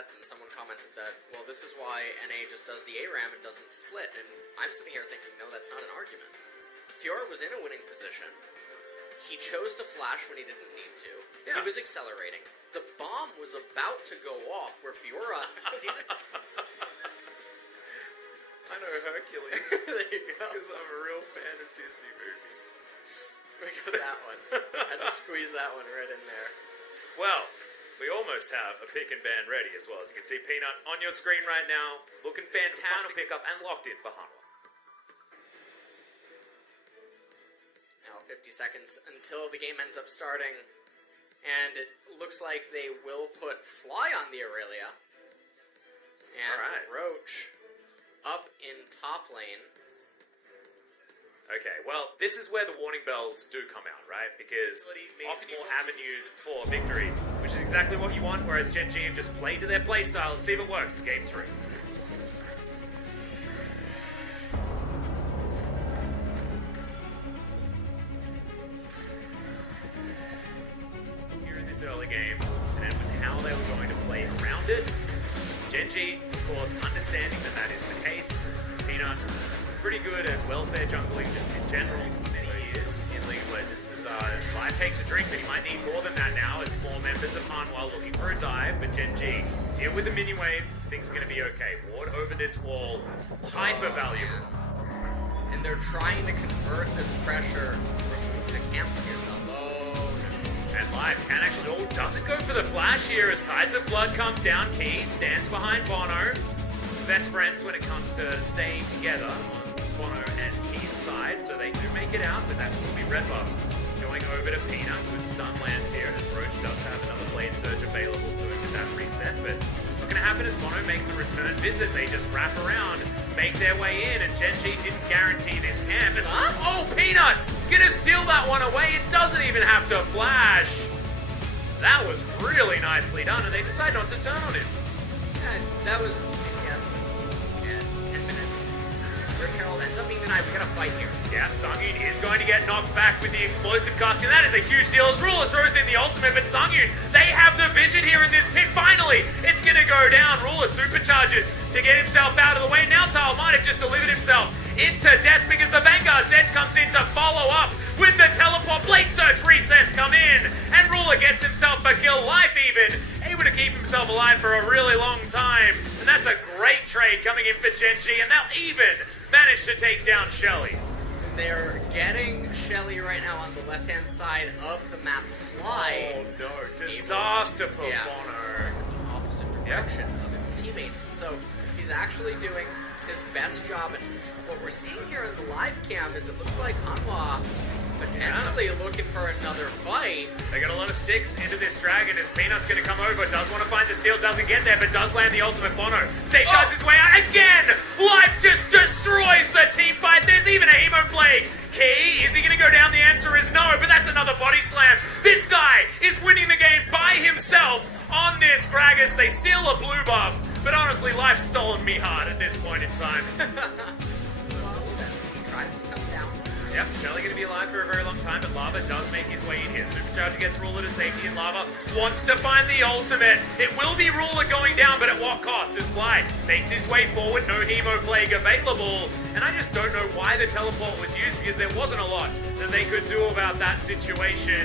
sets, and someone commented that, well, this is why NA just does the ARAM and doesn't split, and I'm sitting here thinking, no, that's not an argument. Fiora was in a winning position. He chose to flash when he didn't need to. Yeah. He was accelerating. The bomb was about to go off where Fiora didn't... I know Hercules. There you go. Because I'm a real fan of Disney movies. We got that one. I had to squeeze that one right in there. Well, we almost have a pick and ban ready as well. As you can see, Peanut on your screen right now, looking fantastic. Final pickup and locked in for Hanwha. Now 50 seconds until the game ends up starting, and it looks like they will put Fly on the Aurelia. And Roach up in top lane. Okay, well, this is where the warning bells do come out, right? Because optimal avenues for victory, which is exactly what you want, whereas Gen.G have just played to their playstyle and see if it works in Game 3. Here in this early game, and it was how they were going to play around it. Gen.G, of course, understanding that that is the case. Peanut, pretty good at welfare jungling just in general, many years in League of Legends. As Live takes a drink, but he might need more than that now as 4 members of Hanwha looking for a dive, but Gen.G deal with the mini wave, things are going to be okay. Ward over this wall, hyper valuable. And they're trying to convert this pressure from the camp to yourself. And Live can actually, doesn't go for the flash here as Tides of Blood comes down. Key stands behind Bono. Best friends when it comes to staying together on Bono and Key's side, so they do make it out, but that will be red buff. Going over to Peanut, good stun lands here, as Roach does have another Blade Surge available to him with that reset, but what's going to happen is Bono makes a return visit. They just wrap around, make their way in, and Gen.G didn't guarantee this camp. It's, Peanut! Gonna steal that one away, it doesn't even have to flash! That was really nicely done, and they decide not to turn on him. Yeah, that was... Rick Herald ends up being denied. We gotta fight here. Yeah, Sangyun is going to get knocked back with the explosive cask, and that is a huge deal as Ruler throws in the ultimate, but Sangyun, they have the vision here in this pick. Finally, it's gonna go down. Ruler supercharges to get himself out of the way. Now Tile might have just delivered himself into death because the Vanguard's Edge comes in to follow up with the teleport. Blade Surge resets come in, and Ruler gets himself a kill. Life even able to keep himself alive for a really long time, and that's a great trade coming in for Gen.G, and they'll even managed to take down Shelly. They're getting Shelly right now on the left-hand side of the map. Fly. Oh no, disaster for Bono. The opposite direction of his teammates. And so he's actually doing his best job. And what we're seeing here in the live cam is it looks like Hanwha potentially looking for another fight. They got a lot of sticks into this dragon as Peanut's going to come over. Does want to find the steal, doesn't get there, but does land the ultimate. Bono safeguards his way out again. Life just destroys the team fight. There's even a Hemo Plague. Key, is he going to go down? The answer is no, but that's another body slam. This guy is winning the game by himself on this Gragas. They steal a blue buff, but honestly, Life's stolen me hard at this point in time. He tries to come down. Yep, Shelly going to be alive for a very long time, but Lava does make his way in here. Supercharger gets Ruler to safety, and Lava wants to find the ultimate. It will be Ruler going down, but at what cost? As Fly makes his way forward, no Hemo Plague available. And I just don't know why the teleport was used, because there wasn't a lot that they could do about that situation.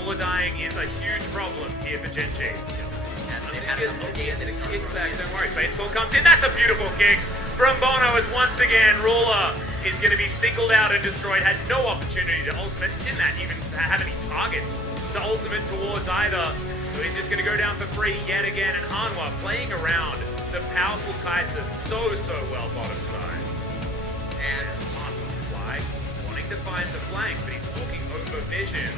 Ruler dying is a huge problem here for Gen.G. The kickback, don't worry. Fate Score comes in. That's a beautiful kick from Bono as once again Ruler is going to be singled out and destroyed. Had no opportunity to ultimate. Didn't even have any targets to ultimate towards either. So he's just going to go down for free yet again. And Hanwha playing around the powerful Kai'Sa so well bottom side. And Hanwha Fly wanting to find the flank, but he's walking over vision.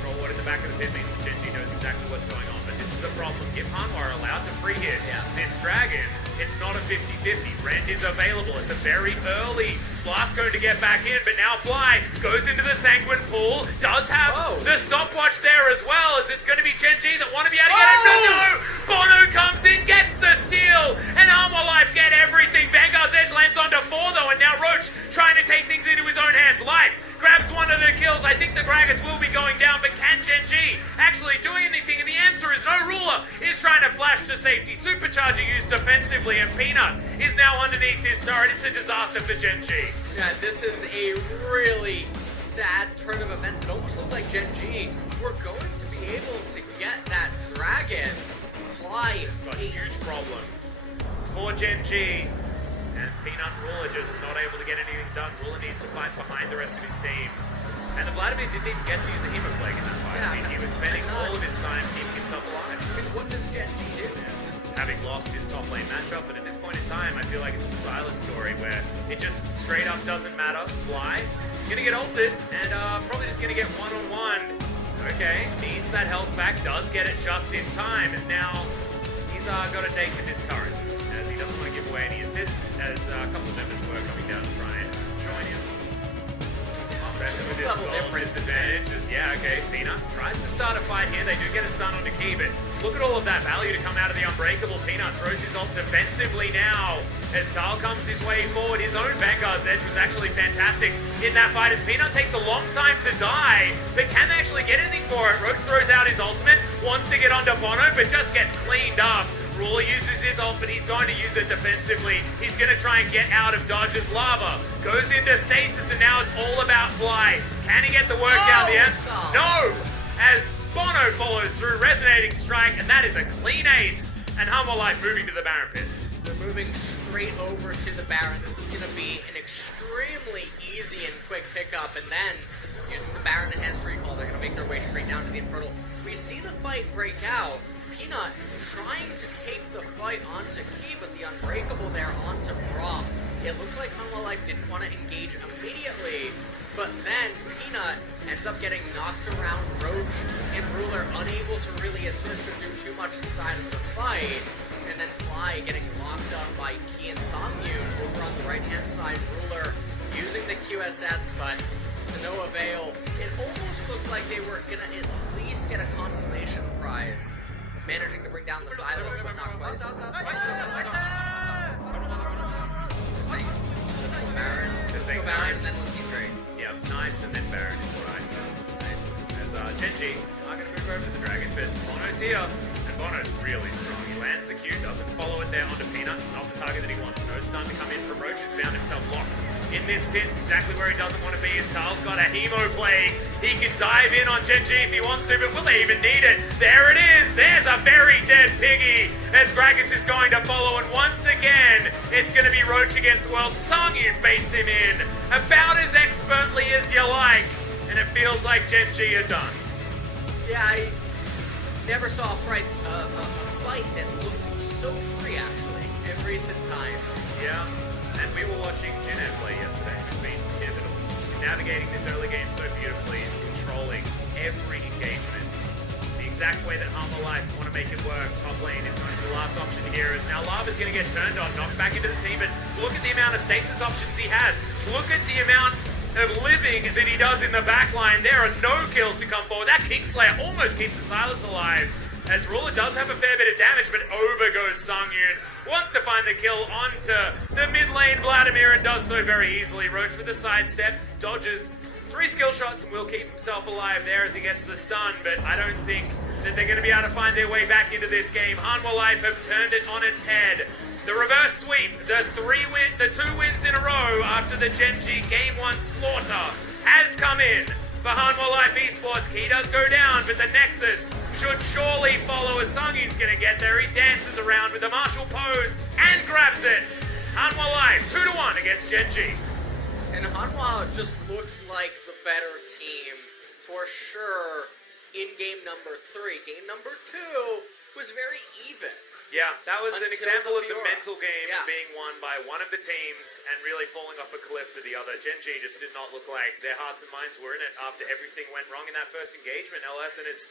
Control Ward in the back of the pit means that Gen.G knows exactly what's going on. But this is the problem. If Hanwha are allowed to free hit this dragon, it's not a 50-50. Rend is available. It's a very early blast going to get back in, but now Fly goes into the Sanguine pool. Does have the stopwatch there as well, as it's going to be Gen.G that want to be able to get him. No! Bono comes in, gets the steal, and Hanwha Life get everything. Vanguard's Edge lands onto 4 though, and now Roach trying to take things into his own hands. Life grabs one of the kills. I think the Gragas will be going down, but can Gen.G actually do anything? And the answer is no. Ruler is trying to flash to safety. Supercharger used defensively, and Peanut is now underneath his turret. It's a disaster for Gen.G. Yeah, this is a really sad turn of events. It almost looks like Gen.G were going to be able to get that dragon fly. It's got huge problems for Gen.G. And Peanut and Ruler just not able to get anything done. Ruler needs to fight behind the rest of his team. And the Vladimir didn't even get to use the Hemo Plague in that fight. Yeah, I mean, he was spending all of his time keeping himself alive. I mean, what does Gen.G do? Having lost his top lane matchup, but at this point in time, I feel like it's the Silas story where it just straight up doesn't matter. Fly, gonna get ulted, and probably just gonna get one-on-one. Okay, needs that health back, does get it just in time, as now he's got a date with his turret, as he doesn't want to give away any assists, as a couple of members were coming down to try and join him. Especially with this goal disadvantage, yeah, okay, Peanut tries to start a fight here. They do get a stun on the key, but look at all of that value to come out of the Unbreakable. Peanut throws his ult defensively now as Tal comes his way forward. His own Vanguard's edge was actually fantastic in that fight as Peanut takes a long time to die, but can they actually get anything for it? Roach throws out his ultimate, wants to get onto Bono, but just gets cleaned up. Ruler uses his ult, but he's going to use it defensively. He's going to try and get out of Dodge's lava. Goes into stasis, and now it's all about Fly. Can he get the work down? The answer is no! As Bono follows through, Resonating Strike, and that is a clean ace. And Humble Life moving to the Baron pit. They're moving straight over to the Baron. This is going to be an extremely easy and quick pickup, and then using the Baron Enhanced Recall, they're going to make their way straight down to the Infernal. We see the fight break out. Peanut trying to take the fight onto Key, but the Unbreakable there onto Brock. It looks like Humble Life didn't want to engage immediately, but then Peanut ends up getting knocked around Roach, and Ruler unable to really assist or do too much inside of the fight, and then Fly getting locked up by Key and Songyun over on the right-hand side. Ruler using the QSS, but to no avail. It almost looked like they were going to at least get a consolation prize. Managing to bring down the Silas, but not quite. They're saying, let's go Baron. Let's go Baron, nice. And then let's see Drake. Yep, nice, and then Baron is what I thought. Nice. As Gen.G are going to move over to the Dragon, but Bono's here, and Bono's really strong. He lands the Q, doesn't follow it there onto Peanuts, not the target that he wants. No stun to come in from Roach, who's found himself locked in this pit. It's exactly where he doesn't want to be. His Tal's got a Hemo Plague. He can dive in on Gen.G if he wants to, but will they even need it? There it is! There's a very dead piggy as Gragas is going to follow, and once again, it's going to be Roach against World. Songyun baits him in about as expertly as you like, and it feels like Gen.G are done. Yeah, I never saw a fight that looked so free, actually, in recent times. Yeah. And we were watching Jeanette play yesterday, who's been pivotal in navigating this early game so beautifully and controlling every engagement. The exact way that Humble Life want to make it work. Top lane is going to be the last option here, as now Lava's going to get turned on, knocked back into the team, but look at the amount of stasis options he has. Look at the amount of living that he does in the backline. There are no kills to come forward. That Kingslayer almost keeps the Silas alive, as Ruler does have a fair bit of damage, but over goes Songyun. Wants to find the kill onto the mid lane Vladimir, and does so very easily. Roach with a sidestep, dodges 3 skill shots and will keep himself alive there as he gets the stun, but I don't think that they're going to be able to find their way back into this game. Hanwha Life have turned it on its head. The reverse sweep, the 2 wins in a row after the Gen.G Game 1 slaughter has come in for Hanwha Life Esports. Key does go down, but the Nexus should surely follow as Songyun's going to get there. He dances around with the martial pose and grabs it. Hanwha Life 2-1 against Gen.G. And Hanwha just looked like the better team for sure in game number 3. Game number 2 was very even. Yeah, that was an example of the mental game being won by one of the teams and really falling off a cliff for the other. Gen.G just did not look like their hearts and minds were in it after everything went wrong in that first engagement, LS, and it's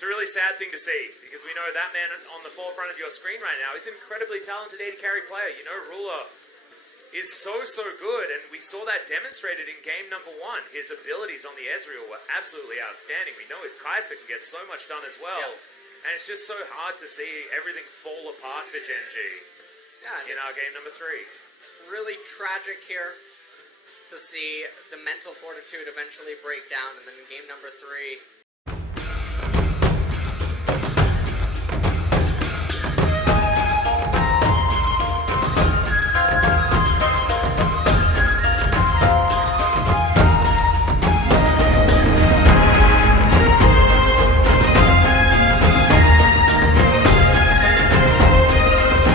a really sad thing to see, because we know that man on the forefront of your screen right now is an incredibly talented AD carry player. You know, Ruler is so good, and we saw that demonstrated in game number 1. His abilities on the Ezreal were absolutely outstanding. We know his Kai'Sa can get so much done as well. And it's just so hard to see everything fall apart for Gen.G in our game number 3. really tragic here to see the mental fortitude eventually break down, and then in game number 3,